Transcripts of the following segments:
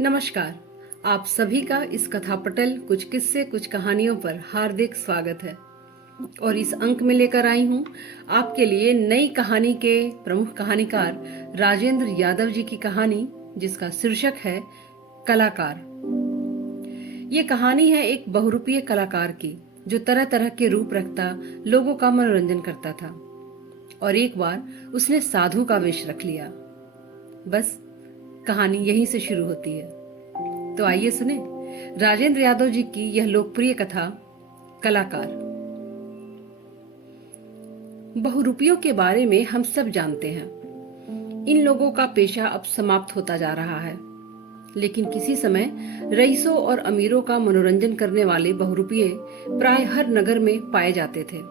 नमस्कार। आप सभी का इस कथा पटल कुछ किस्से कुछ कहानियों पर हार्दिक स्वागत है। और इस अंक में लेकर आई हूँ आपके लिए नई कहानी के प्रमुख कहानीकार राजेंद्र यादव जी की कहानी, जिसका शीर्षक है कलाकार। ये कहानी है एक बहुरूपीय कलाकार की, जो तरह तरह के रूप रखता लोगों का मनोरंजन करता था। और एक बार उसने साधु का वेश रख लिया। बस कहानी यहीं से शुरू होती है। तो आइए सुने राजेंद्र यादव जी की यह लोकप्रिय कथा कलाकार। बहुरूपियों के बारे में हम सब जानते हैं। इन लोगों का पेशा अब समाप्त होता जा रहा है, लेकिन किसी समय रईसों और अमीरों का मनोरंजन करने वाले बहुरूपिये प्राय हर नगर में पाए जाते थे।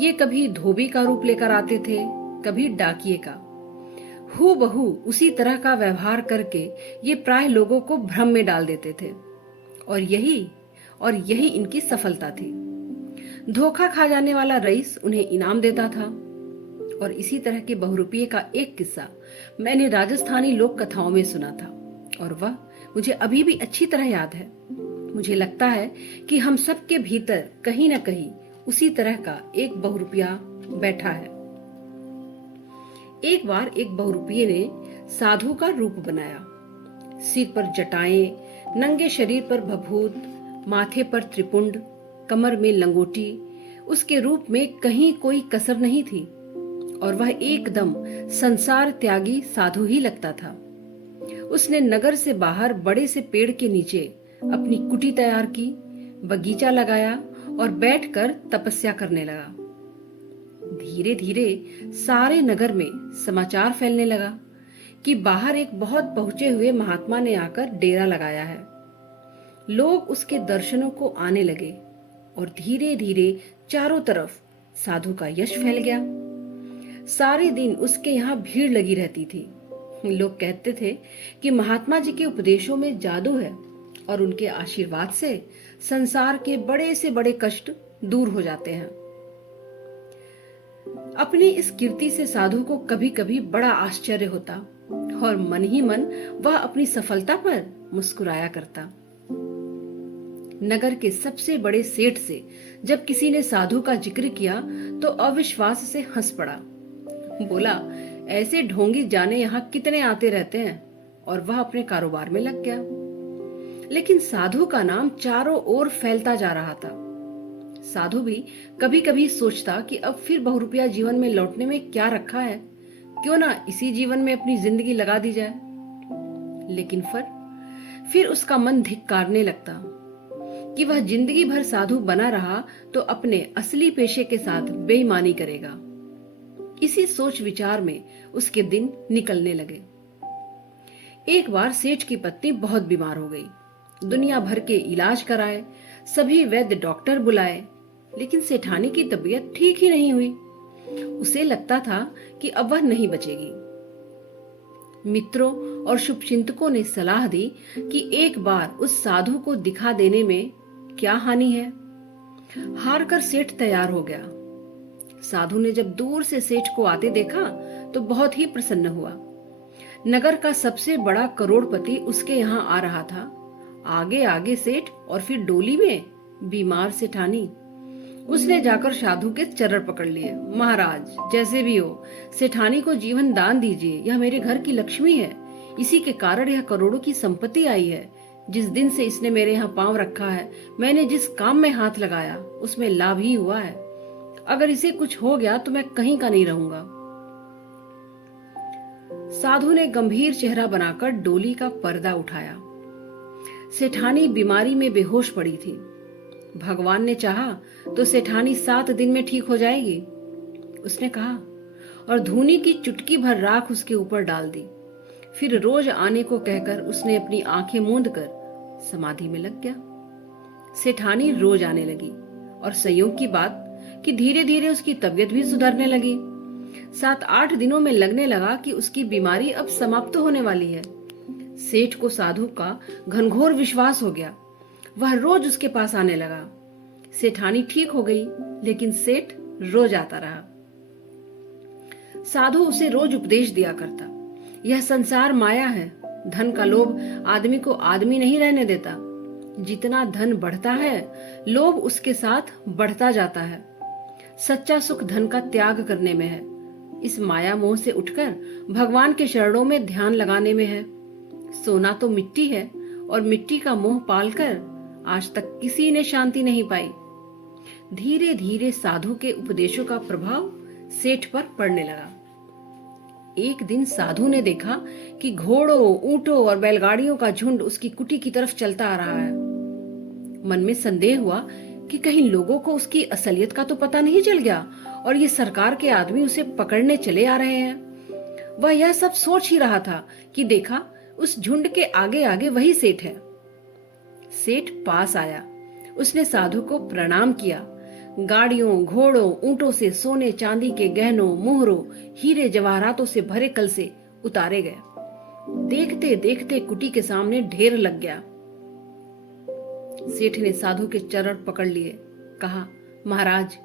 ये कभी धोबी का रूप लेकर आते थे, कभी डाकिये का। हूबहू उसी तरह का व्यवहार करके ये प्राय लोगों को भ्रम में डाल देते थे। और यही इनकी सफलता थी। धोखा खा जाने वाला रईस उन्हें इनाम देता था। और इसी तरह के बहुरूपिये का एक किस्सा मैंने राजस्थानी लोक कथाओं में सुना था, और वह मुझे अभी भी अच्छी तरह याद है। मुझे लगता है कि हम सबके भीतर कहीं न कहीं उसी तरह का एक बहुरूपिया बैठा है। एक बार एक बहुरूपिये ने साधु का रूप बनाया। सिर पर जटाएं, नंगे शरीर पर भभूत, माथे पर त्रिपुंड, कमर में लंगोटी। उसके रूप में कहीं कोई कसर नहीं थी, और वह एकदम संसार त्यागी साधु ही लगता था। उसने नगर से बाहर बड़े से पेड़ के नीचे अपनी कुटी तैयार की, बगीचा लगाया और बैठकर तपस्या करने लगा। धीरे धीरे सारे नगर में समाचार फैलने लगा कि बाहर एक बहुत पहुंचे हुए महात्मा ने आकर डेरा लगाया है। लोग उसके दर्शनों को आने लगे, और धीरे धीरे चारों तरफ साधु का यश फैल गया। सारे दिन उसके यहाँ भीड़ लगी रहती थी। लोग कहते थे कि महात्मा जी के उपदेशों में जादू है, और उनके आशीर्वाद से संसार के बड़े से बड़े कष्ट दूर हो जाते हैं। अपनी इस कीर्ति से साधु को कभी कभी बड़ा आश्चर्य होता, और मन ही मन वह अपनी सफलता पर मुस्कुराया करता। नगर के सबसे बड़े सेठ से जब किसी ने साधु का जिक्र किया तो अविश्वास से हंस पड़ा। बोला, ऐसे ढोंगी जाने यहाँ कितने आते रहते हैं। और वह अपने कारोबार में लग गया। लेकिन साधु का नाम चारों ओर फैलता जा रहा था। साधु भी कभी कभी सोचता कि अब फिर बहुरूपिया जीवन में लौटने में क्या रखा है, क्यों ना इसी जीवन में अपनी जिंदगी लगा दी जाए। लेकिन फिर उसका मन धिक्कारने लगता कि वह जिंदगी भर साधु बना रहा तो अपने असली पेशे के साथ बेईमानी करेगा। इसी सोच विचार में उसके दिन निकलने लगे। एक बार सेठ की पत्नी बहुत बीमार हो गई। दुनिया भर के इलाज कराए, सभी वैद्य डॉक्टर बुलाए, लेकिन सेठानी की तबीयत ठीक ही नहीं हुई। उसे लगता था कि अब वह नहीं बचेगी। मित्रों और शुभचिंतकों ने सलाह दी कि एक बार उस साधु को दिखा देने में क्या हानि है। हार कर सेठ तैयार हो गया। साधु ने जब दूर से सेठ को आते देखा तो बहुत ही प्रसन्न हुआ। नगर का सबसे बड़ा करोड़पति उसके यहाँ आ रहा था। आगे आगे सेठ, और फिर डोली में बीमार सेठानी। उसने जाकर साधु के चरण पकड़ लिए। महाराज, जैसे भी हो, सेठानी को जीवन दान दीजिए। यह मेरे घर की लक्ष्मी है। इसी के कारण यह करोड़ों की संपत्ति आई है। जिस दिन से इसने मेरे यहाँ पांव रखा है, मैंने जिस काम में हाथ लगाया उसमें लाभ ही हुआ है। अगर इसे कुछ हो गया तो मैं कहीं का नहीं रहूंगा। साधु ने गंभीर चेहरा बनाकर डोली का पर्दा उठाया। सेठानी बीमारी में बेहोश पड़ी थी। भगवान ने चाहा तो सेठानी 7 दिन में ठीक हो जाएगी, उसने कहा, और धूनी की चुटकी भर राख उसके ऊपर डाल दी। फिर रोज आने को कहकर उसने अपनी आंखें मूंद कर समाधि में लग गया। सेठानी रोज आने लगी, और संयोग की बात कि धीरे धीरे उसकी तबीयत भी सुधरने लगी। 7-8 दिनों में लगने लगा कि उसकी बीमारी अब समाप्त होने वाली है। सेठ को साधु का घनघोर विश्वास हो गया। वह रोज उसके पास आने लगा। सेठानी ठीक हो गई, लेकिन सेठ रोज आता रहा। साधु उसे रोज उपदेश दिया करता। यह संसार माया है, धन का लोभ आदमी को आदमी नहीं रहने देता। जितना धन बढ़ता है, लोभ उसके साथ बढ़ता जाता है। सच्चा सुख धन का त्याग करने में है। इस माया मोह से उठकर भगवान के चरणों में ध्यान लगाने में है। सोना तो मिट्टी है और मिट्टी का मोह पालकर आज तक किसी ने शांति नहीं पाई। धीरे धीरे साधु के उपदेशों का प्रभाव सेठ पर पड़ने लगा। एक दिन साधु ने देखा कि घोड़ों, ऊंटों और बैलगाड़ियों का झुंड उसकी कुटी की तरफ चलता आ रहा है। मन में संदेह हुआ कि कहीं लोगों को उसकी असलियत का तो पता नहीं चल गया और ये सरकार के आदमी उसे पकड़ने चले आ रहे हैं। वह यह सब सोच ही रहा था कि देखा उस झुंड के आगे आगे वही सेठ है। सेठ पास आया। उसने साधु को प्रणाम किया। गाड़ियों, घोड़ों, ऊंटों से सोने चांदी के गहनों, मोहरों, हीरे जवाहरातों से भरे कलसे उतारे गए। देखते देखते कुटी के सामने ढेर लग गया। सेठ ने साधु के चरण पकड़ लिए। कहा, महाराज,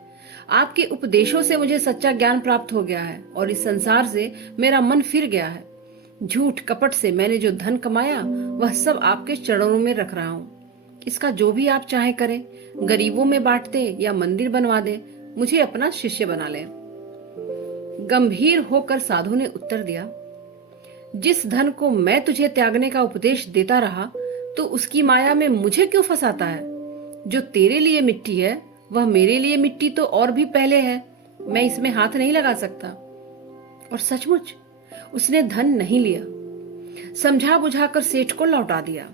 आपके उपदेशों से मुझे सच्चा ज्ञान प्राप्त हो गया है और इस संसार से मेरा मन फिर गया है। झूठ कपट से मैंने जो धन कमाया वह सब आपके चरणों में रख रहा हूँ। इसका जो भी आप चाहे करें, गरीबों में बांट दे या मंदिर बनवा दे, मुझे अपना शिष्य बना ले। गंभीर होकर साधु ने उत्तर दिया, जिस धन को मैं तुझे त्यागने का उपदेश देता रहा तो उसकी माया में मुझे क्यों फंसाता है? जो तेरे लिए मिट्टी है वह मेरे लिए मिट्टी तो और भी पहले है। मैं इसमें हाथ नहीं लगा सकता। और सचमुच उसने धन नहीं लिया। समझा बुझाकर सेठ को लौटा दिया।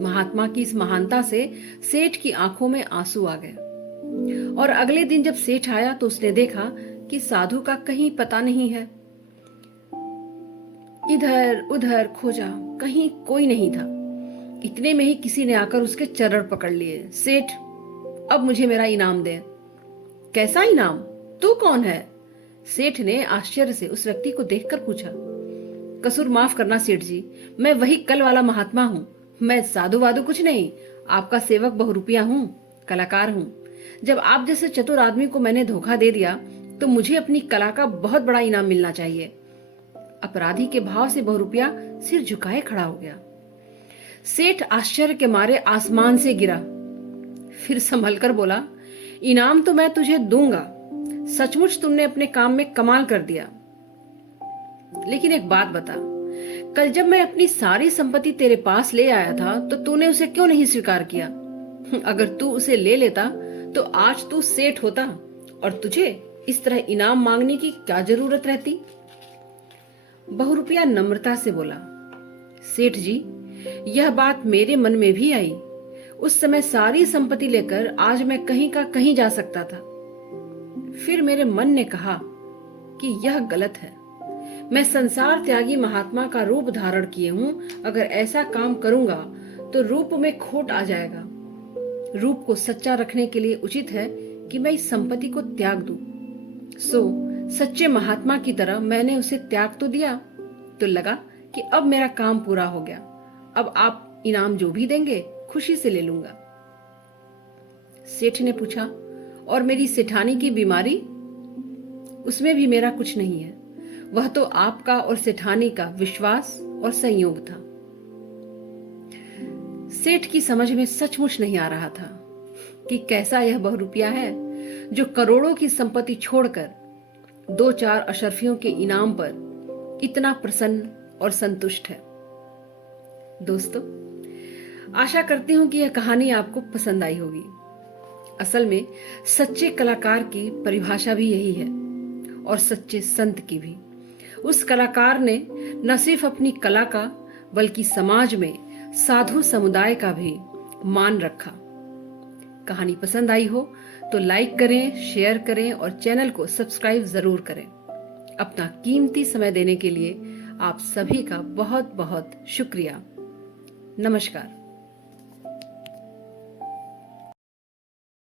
महात्मा की इस महानता से सेठ की आंखों में आंसू आ गए। और अगले दिन जब सेठ आया तो उसने देखा कि साधु का कहीं पता नहीं है। इधर उधर खोजा, कहीं कोई नहीं था। इतने में ही किसी ने आकर उसके चरण पकड़ लिए। सेठ, अब मुझे मेरा इनाम दे। कैसा इनाम? तू कौन है? सेठ ने आश्चर्य से उस व्यक्ति को देखकर पूछा। कसूर माफ करना सेठ जी, मैं वही कल वाला महात्मा हूँ। मैं साधु वाधु कुछ नहीं, आपका सेवक बहुरूपिया हूँ, कलाकार हूँ। जब आप जैसे चतुर आदमी को मैंने धोखा दे दिया तो मुझे अपनी कला का बहुत बड़ा इनाम मिलना चाहिए। अपराधी के भाव से बहुरूपिया सिर झुकाए खड़ा हो गया। सेठ आश्चर्य के मारे आसमान से गिरा। फिर संभलकर बोला, इनाम तो मैं तुझे दूंगा। सचमुच तुमने अपने काम में कमाल कर दिया। लेकिन एक बात बता, कल जब मैं अपनी सारी संपत्ति तेरे पास ले आया था तो तूने उसे क्यों नहीं स्वीकार किया? अगर तू उसे ले लेता तो आज तू सेठ होता और तुझे इस तरह इनाम मांगने की क्या जरूरत रहती? बहुरूपिया नम्रता से बोला, सेठ जी, यह बात मेरे मन में भी आई। उस समय सारी संपत्ति लेकर आज मैं कहीं का कहीं जा सकता था। फिर मेरे मन ने कहा कि यह गलत है। मैं संसार त्यागी महात्मा का रूप धारण किए हूँ। अगर ऐसा काम करूंगा तो रूप में खोट आ जाएगा। रूप को सच्चा रखने के लिए उचित है कि मैं इस संपत्ति को त्याग दूं। सच्चे महात्मा की तरह मैंने उसे त्याग तो दिया, तो लगा कि अब मेरा काम पूरा हो गया। अब आप इनाम जो भी देंगे खुशी से ले लूंगा। सेठ ने पूछा, और मेरी सेठानी की बीमारी? उसमें भी मेरा कुछ नहीं है। वह तो आपका और सेठानी का विश्वास और संयोग था। सेठ की समझ में सचमुच नहीं आ रहा था कि कैसा यह बहुरूपिया है जो करोड़ों की संपत्ति छोड़कर 2-4 अशरफियों के इनाम पर इतना प्रसन्न और संतुष्ट है। दोस्तों, आशा करती हूं कि यह कहानी आपको पसंद आई होगी। असल में सच्चे कलाकार की परिभाषा भी यही है, और सच्चे संत की भी। उस कलाकार ने न सिर्फ अपनी कला का बल्कि समाज में साधु समुदाय का भी मान रखा। कहानी पसंद आई हो तो लाइक करें, शेयर करें और चैनल को सब्सक्राइब जरूर करें। अपना कीमती समय देने के लिए आप सभी का बहुत बहुत शुक्रिया। नमस्कार।